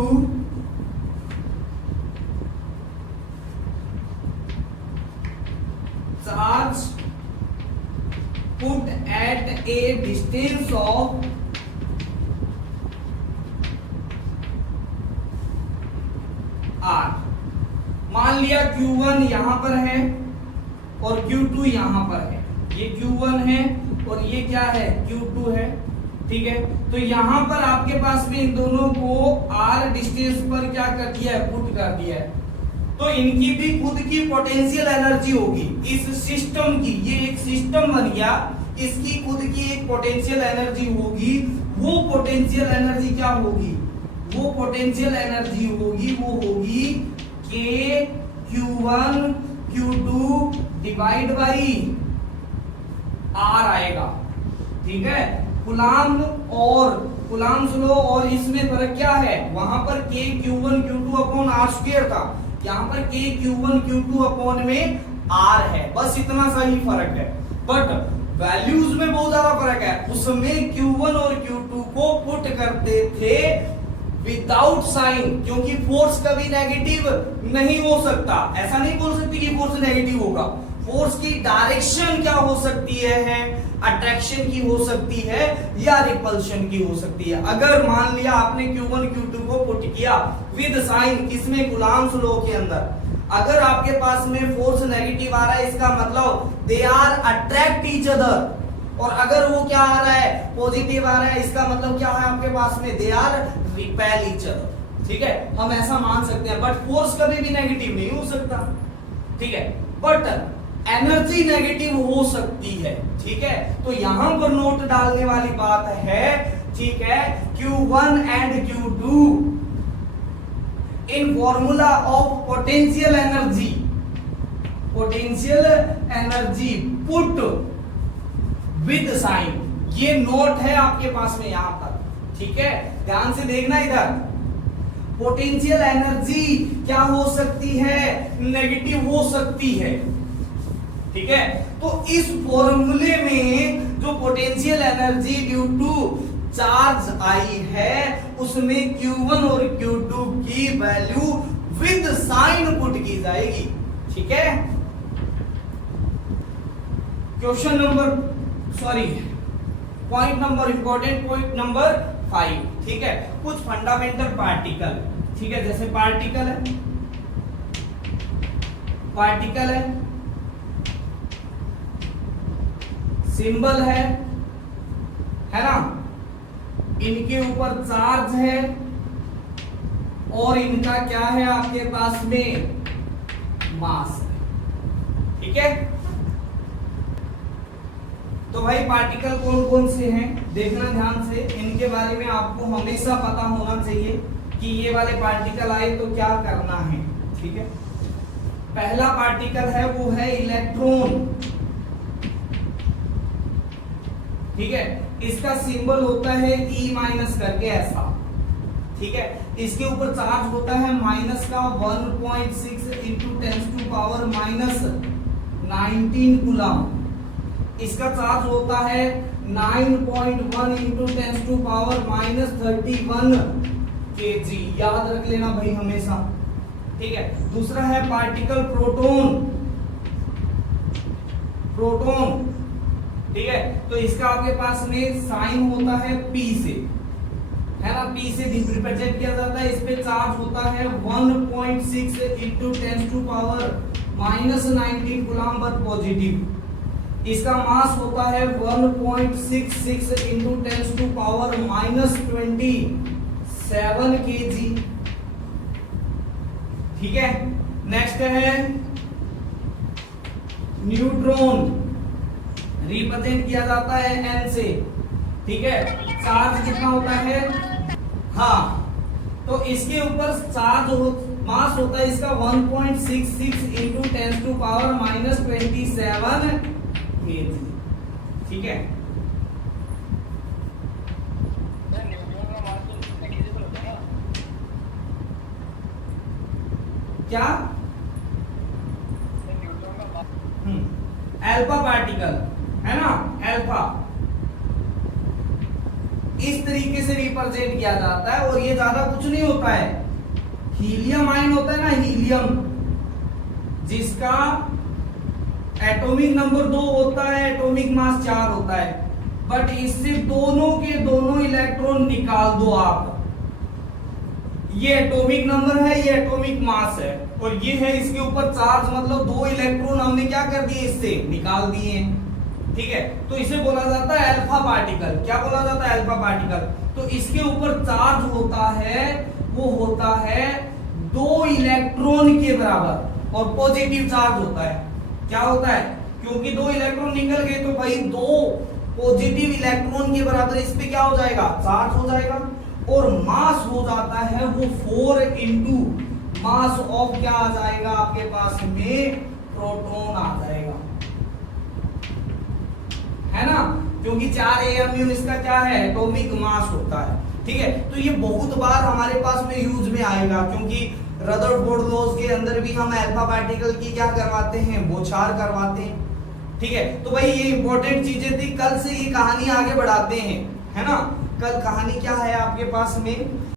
charge put at a distance of R। मान लिया Q1 यहां पर है और Q2 यहां पर है, ये Q1 है और ये क्या है Q2 है, ठीक है। तो यहां पर आपके पास में इन दोनों को R डिस्टेंस पर क्या कर दिया है, पुट कर दिया है, तो इनकी भी खुद की पोटेंशियल एनर्जी होगी इस सिस्टम की, ये एक सिस्टम बन गया, इसकी खुद की एक पोटेंशियल एनर्जी होगी। वो पोटेंशियल एनर्जी क्या होगी, वो पोटेंशियल एनर्जी होगी, वो होगी K Q1 Q2 divide by R आएगा, ठीक है। कुलाम्स लो और इसमें फर्क क्या है, वहां पर K Q1 Q2 upon R square था, यहाँ पर K Q1 Q2 अपॉन में R है, बस इतना सा ही फर्क है, बट वैल्यूज में बहुत ज्यादा फर्क है। उसमें Q1 और Q2 को पुट करते थे विदाउट साइन, क्योंकि फोर्स कभी नेगेटिव नहीं हो सकता, ऐसा नहीं बोल सकती कि फोर्स नेगेटिव होगा। फोर्स की डायरेक्शन क्या हो सकती है, अट्रैक्शन की हो सकती है या रिपल्शन की हो सकती है। अगर मान लिया आपने Q1 Q2 को पुट किया विद साइन, किसमें, कूलम्ब्स लॉ के अंदर, अगर आपके पास में फोर्स नेगेटिव आ रहा है इसका मतलब they are attract each other, और अगर वो क्या आ रहा है, पॉजिटिव आ रहा है, इसका मतलब क्या है आपके पास में, they are repel each other, ठीक है। हम ऐसा मान सकते हैं, बट फोर्स कभी भी नेगेटिव नहीं हो सकता, ठीक है, बट एनर्जी नेगेटिव हो सकती है, ठीक है। तो यहां पर नोट डालने वाली बात है, ठीक है, Q1 and Q2 in formula of potential energy put with sign, ये नोट है आपके पास में यहां पर, ठीक है। ध्यान से देखना इधर, पोटेंशियल एनर्जी क्या हो सकती है, नेगेटिव हो सकती है, ठीक है। तो इस फॉर्मूले में जो potential energy due to charge आई है उसमें Q1 और Q2 की वैल्यू विद साइन पुट की जाएगी, ठीक है। Question number point number, important point number 5, ठीक है। कुछ फंडामेंटल पार्टिकल, ठीक है, जैसे पार्टिकल है, सिंबल है ना, इनके ऊपर चार्ज है और इनका क्या है आपके पास में, मास है, ठीक है। तो भाई पार्टिकल कौन कौन से हैं देखना ध्यान से, इनके बारे में आपको हमेशा पता होना चाहिए कि ये वाले पार्टिकल आए तो क्या करना है, ठीक है। पहला पार्टिकल है वो है इलेक्ट्रॉन, ठीक है, इसका सिंबल होता है E माइनस करके ऐसा, ठीक है। इसके ऊपर चार्ज होता है माइनस का 1.6 इंटू 10⁻⁻19 कूलम। इसका चार्ज होता है 9.1 इंटू 10⁻31 kg। याद रख लेना भाई हमेशा, ठीक है। दूसरा है पार्टिकल प्रोटॉन, प्रोटॉन, ठीक है। तो इसका आपके पास में साइन होता है P से, है ना, P से रिप्रेजेंट किया जाता है। इस पे चार्ज होता है 1.6 इंटू 10⁻⁻19 कूलम पर पॉजिटिव। इसका मास होता है 1.66 इंटू 10⁻27 kg, ठीक है। नेक्स्ट है न्यूट्रॉन, रिप्रेजेंट किया जाता है N से, ठीक है। चार्ज कितना होता है, हाँ, तो इसके ऊपर चार्ज मास होता है इसका 1.66 इंटू 10⁻⁻27 kg, ठीक है। क्या अल्फा पार्टिकल है ना, अल्फा इस तरीके से रिप्रेजेंट किया जाता है। और ये ज्यादा कुछ नहीं होता है, हीलियम आयन होता है ना, हीलियम, जिसका एटॉमिक नंबर 2 होता है, एटॉमिक मास 4 होता है, बट इससे दोनों के दोनों इलेक्ट्रॉन निकाल दो आप। ये एटॉमिक नंबर है, ये एटॉमिक मास है, और ये है इसके ऊपर चार्ज, मतलब 2 इलेक्ट्रॉन हमने क्या कर दिए, इससे निकाल दिए, ठीक है। तो इसे बोला जाता है अल्फा पार्टिकल। क्या बोला जाता है, अल्फा पार्टिकल। तो इसके ऊपर चार्ज होता है, वो होता है 2 इलेक्ट्रॉन के बराबर, और पॉजिटिव चार्ज होता है। क्या होता है, क्योंकि 2 इलेक्ट्रॉन निकल गए तो भाई 2 पॉजिटिव इलेक्ट्रॉन के बराबर इस पे क्या हो जाएगा, चार्ज हो जाएगा। और मास हो जाता है वो 4 इंटू मास ऑफ क्या आ जाएगा आपके पास में, प्रोटॉन आ जाएगा, है ना, क्योंकि 4 AMU इसका क्या है, एटॉमिक मास होता है, ठीक है। तो ये बहुत बार हमारे पास में यूज में आएगा, क्योंकि रदरफोर्ड लॉज के अंदर भी हम अल्फा पार्टिकल की क्या करवाते हैं, बौछार करवाते हैं, ठीक है। तो भाई ये इंपॉर्टेंट चीजें थी, कल से ये कहानी आगे बढ़ाते हैं, है ना। कल कहानी क्या है आपके पास में,